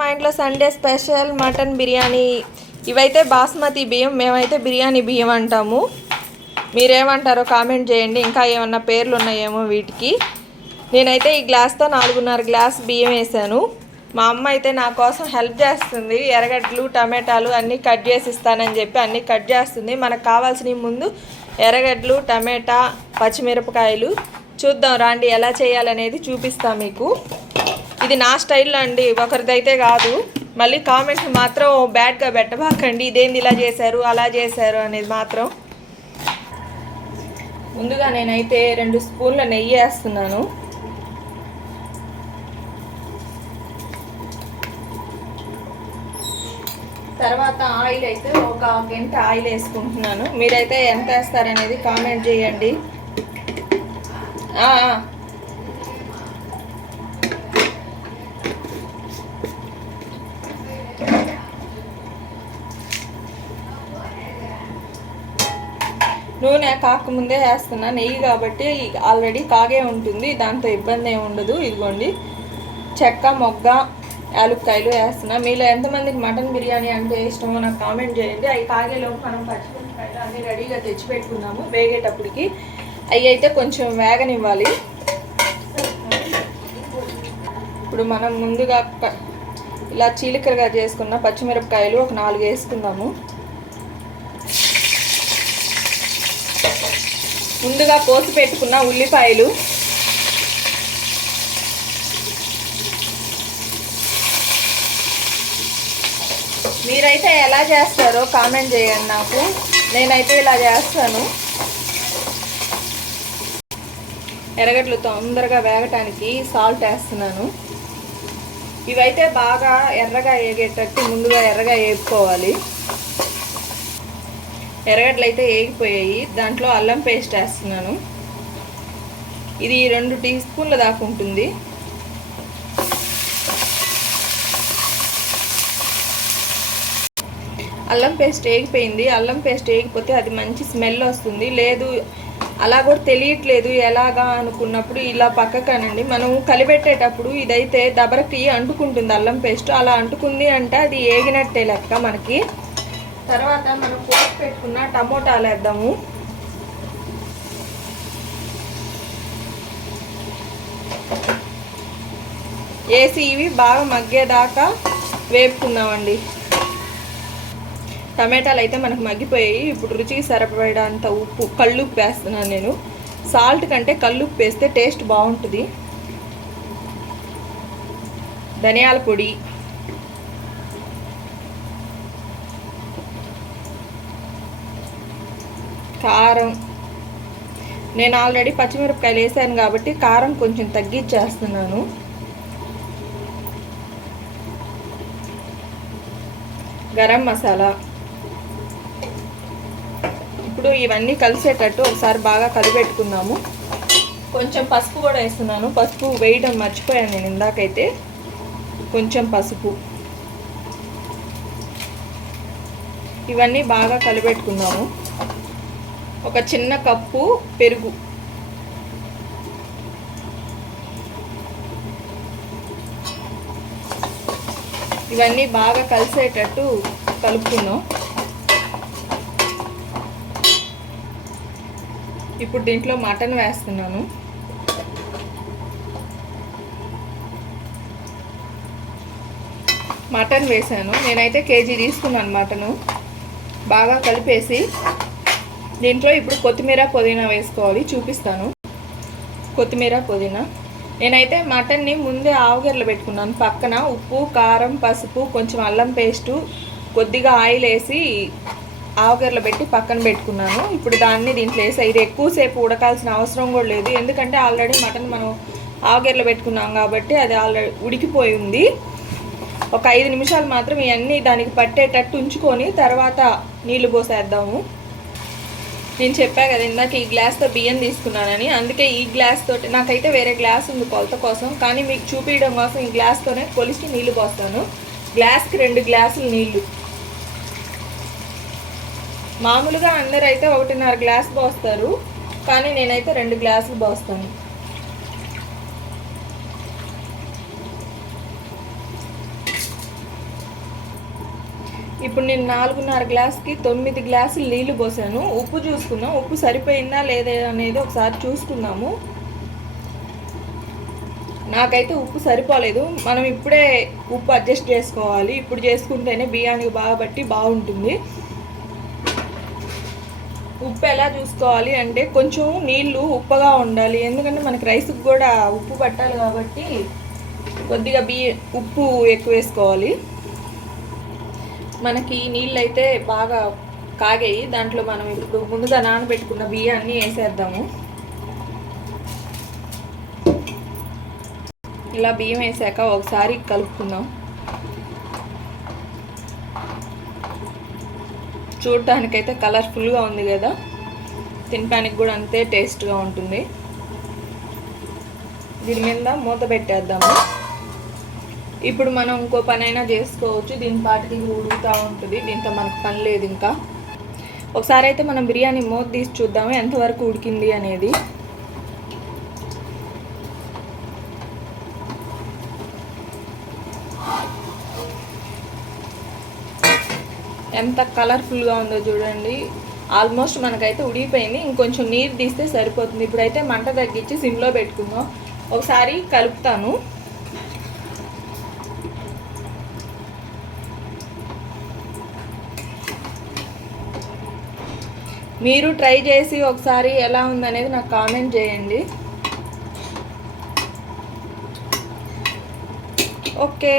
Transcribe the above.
మా ఇంట్లో Sunday special mutton biryani ఇవైతే బాస్మతి బియ్యం మేమైతే బిర్యానీ బియ్యం అంటాము. మీరేమంటారో కామెంట్ చేయండి. ఇంకా ఏమన్నా పేర్లు ఉన్నాయేమో వీటికి. నేనైతే ఈ గ్లాస్తో నాలుగున్నర గ్లాస్ బియ్యం వేసాను. మా అమ్మ అయితే నా కోసం హెల్ప్ చేస్తుంది. ఎర్రగడ్డలు టమాటాలు అన్నీ కట్ చేసి ఇస్తానని చెప్పి అన్నీ కట్ చేస్తుంది. మనకు కావాల్సినవి ముందు ఎర్రగడ్డలు టమాటా పచ్చిమిరపకాయలు చూద్దాం. రాండి ఎలా చేయాలనేది చూపిస్తాం మీకు. ఇది నా స్టైల్లో అండి ఒకరిదైతే కాదు. మళ్ళీ కామెంట్స్ మాత్రం బ్యాడ్గా పెట్టబాకండి. ఇదేంది ఇలా చేశారు అలా చేశారు అనేది మాత్రం. ముందుగా నేనైతే రెండు స్పూన్ల నెయ్యి వేస్తున్నాను. తర్వాత ఆయిల్ అయితే ఒక గంట ఆయిల్ వేసుకుంటున్నాను. మీరైతే ఎంత వేస్తారనేది కామెంట్ చేయండి. నూనె కాకముందే వేస్తున్నా నెయ్యి కాబట్టి ఆల్రెడీ కాగే ఉంటుంది దాంతో ఇబ్బంది ఏమి ఉండదు ఇదిగోండి. చెక్క మొగ్గ యాలుక్కాయలు వేస్తున్నా. మీలో ఎంతమందికి మటన్ బిర్యానీ అంటే ఇష్టమో నాకు కామెంట్ చేయండి. అవి కాగేలోపు మనం పచ్చిమిరపకాయలు అన్నీ రెడీగా తెచ్చి పెట్టుకున్నాము వేగేటప్పటికి. అవి అయితే కొంచెం వేగనివ్వాలి. ఇప్పుడు మనం ముందుగా ఇలా చీలికలుగా చేసుకున్న పచ్చిమిరపకాయలు ఒక నాలుగు వేసుకుందాము. ముందుగా కోసి పెట్టుకున్న ఉల్లిపాయలు. మీరైతే ఎలా చేస్తారో కామెంట్ చేయండి నాకు. నేనైతే ఇలా చేస్తాను. ఎరగట్లు తొందరగా వేగటానికి సాల్ట్ వేస్తున్నాను. ఇవైతే బాగా ఎర్రగా వేగేటట్టు ముందుగా ఎర్రగా వేపుకోవాలి. ఎర్రగడ్డలు అయితే వేగిపోయాయి దాంట్లో అల్లం పేస్ట్ వేస్తున్నాను. ఇది రెండు టీ స్పూన్ల దాకా ఉంటుంది. అల్లం పేస్ట్ వేగిపోయింది అల్లం పేస్ట్ వేగిపోతే అది మంచి స్మెల్ వస్తుంది. లేదు అలా కూడా తెలియట్లేదు ఎలాగా అనుకున్నప్పుడు ఇలా పక్కకనండి. మనం కలిపెట్టేటప్పుడు ఇదైతే దబరకి అంటుకుంటుంది అల్లం పేస్ట్. అలా అంటుకుంది అంటే అది ఏగినట్టే లెక్క మనకి. తర్వాత మనం కోసి పెట్టుకున్న టమోటాలు వేద్దాము. వేసి ఇవి బాగా మగ్గేదాకా వేపుకున్నామండి టమాటాలు అయితే మనకు మగ్గిపోయాయి. ఇప్పుడు రుచికి సరిపడేంత ఉప్పు కళ్ళుప్పు వేస్తున్నాను నేను. సాల్ట్ కంటే కళ్ళుప్పు వేస్తే టేస్ట్ బాగుంటుంది. ధనియాల పొడి కారం. నేను ఆల్రెడీ పచ్చిమిరపకాయలు వేసాను కాబట్టి కారం కొంచెం తగ్గించేస్తున్నాను. గరం మసాలా. ఇప్పుడు ఇవన్నీ కలిసేటట్టు ఒకసారి బాగా కలిపెట్టుకుందాము కొంచెం పసుపు కూడా వేస్తున్నాను. పసుపు వేయడం మర్చిపోయాను నేను ఇందాకైతే. కొంచెం పసుపు. ఇవన్నీ బాగా కలిపెట్టుకుందాము ఒక చిన్న కప్పు పెరుగు. ఇవన్నీ బాగా కలిసేటట్టు కలుపుకుందాం. ఇప్పుడు దీంట్లో మటన్ వేస్తున్నాను. మటన్ వేసాను. నేనైతే కేజీ తీసుకున్నాను మటను. బాగా కలిపేసి దీంట్లో ఇప్పుడు కొత్తిమీర పుదీనా వేసుకోవాలి చూపిస్తాను. కొత్తిమీర పుదీనా. నేనైతే మటన్ని ముందే ఆవుగెర్లు పెట్టుకున్నాను. పక్కన ఉప్పు కారం పసుపు కొంచెం అల్లం పేస్టు కొద్దిగా ఆయిల్ వేసి ఆవుగర్లు పెట్టి పక్కన పెట్టుకున్నాను. ఇప్పుడు దాన్ని దీంట్లో వేసా. ఇది ఎక్కువసేపు ఉడకాల్సిన అవసరం కూడా లేదు. ఎందుకంటే ఆల్రెడీ మటన్ మనం ఆవుగర్లు పెట్టుకున్నాం కాబట్టి అది ఆల్రెడీ ఉడికిపోయి ఉంది. ఒక ఐదు నిమిషాలు మాత్రం ఇవన్నీ దానికి పట్టేటట్టు ఉంచుకొని తర్వాత నీళ్ళు పోసేద్దాము. నేను చెప్పా కదా ఇందాక ఈ గ్లాస్తో బియ్యం తీసుకున్నానని. అందుకే ఈ గ్లాస్ తోటి నాకైతే వేరే గ్లాస్ ఉంది కొలత కోసం కానీ మీకు చూపించడం కోసం ఈ గ్లాస్తోనే కొలిచి నీళ్ళు పోస్తాను. గ్లాస్కి రెండు గ్లాసులు నీళ్ళు. మామూలుగా అందరైతే ఒకటిన్నర గ్లాస్ పోస్తారు కానీ నేనైతే రెండు గ్లాసులు పోస్తాను. ఇప్పుడు నేను నాలుగున్నర గ్లాస్కి తొమ్మిది గ్లాసులు నీళ్ళు పోసాను. ఉప్పు చూసుకుందాం. ఉప్పు సరిపోయిందా లేదా అనేది ఒకసారి చూసుకుందాము. నాకైతే ఉప్పు సరిపోలేదు. మనం ఇప్పుడే ఉప్పు అడ్జస్ట్ చేసుకోవాలి. ఇప్పుడు చేసుకుంటేనే బియ్యానికి బాగా బట్టి బాగుంటుంది. ఉప్పు ఎలా చూసుకోవాలి అంటే కొంచెం నీళ్ళు ఉప్పగా ఉండాలి. ఎందుకంటే మనకి రైస్కి కూడా ఉప్పు పట్టాలి కాబట్టి కొద్దిగా బియ్య ఉప్పు ఎక్కువ వేసుకోవాలి. మనకి నీళ్ళు అయితే బాగా కాగాయి. దాంట్లో మనం ఇప్పుడు ముందుగా నానబెట్టుకున్న బియ్యాన్ని వేసేద్దాము. ఇలా బియ్యం వేసాక ఒకసారి కలుపుకుందాం. చూడటానికైతే కలర్ఫుల్గా ఉంది కదా. తినడానికి కూడా అంతే టేస్ట్గా ఉంటుంది. దీని మీద మూత పెట్టేద్దాము. ఇప్పుడు మనం ఇంకో పని అయినా చేసుకోవచ్చు. దీని పాటికి ఉంటుంది. దీంతో మనకు పని లేదు ఇంకా. ఒకసారి అయితే మనం బిర్యానీ మూత తీసి చూద్దాము. ఎంతవరకు ఉడికింది అనేది. ఎంత కలర్ఫుల్గా ఉందో చూడండి. ఆల్మోస్ట్ మనకైతే ఉడిగిపోయింది ఇంకొంచెం నీరు తీస్తే సరిపోతుంది. ఇప్పుడైతే మంట తగ్గించి సిమ్లో పెట్టుకుందాం. ఒకసారి కలుపుతాను. మీరు ట్రై చేసి ఒకసారి ఎలా ఉందనేది నాకు కామెంట్ చేయండి. ఓకే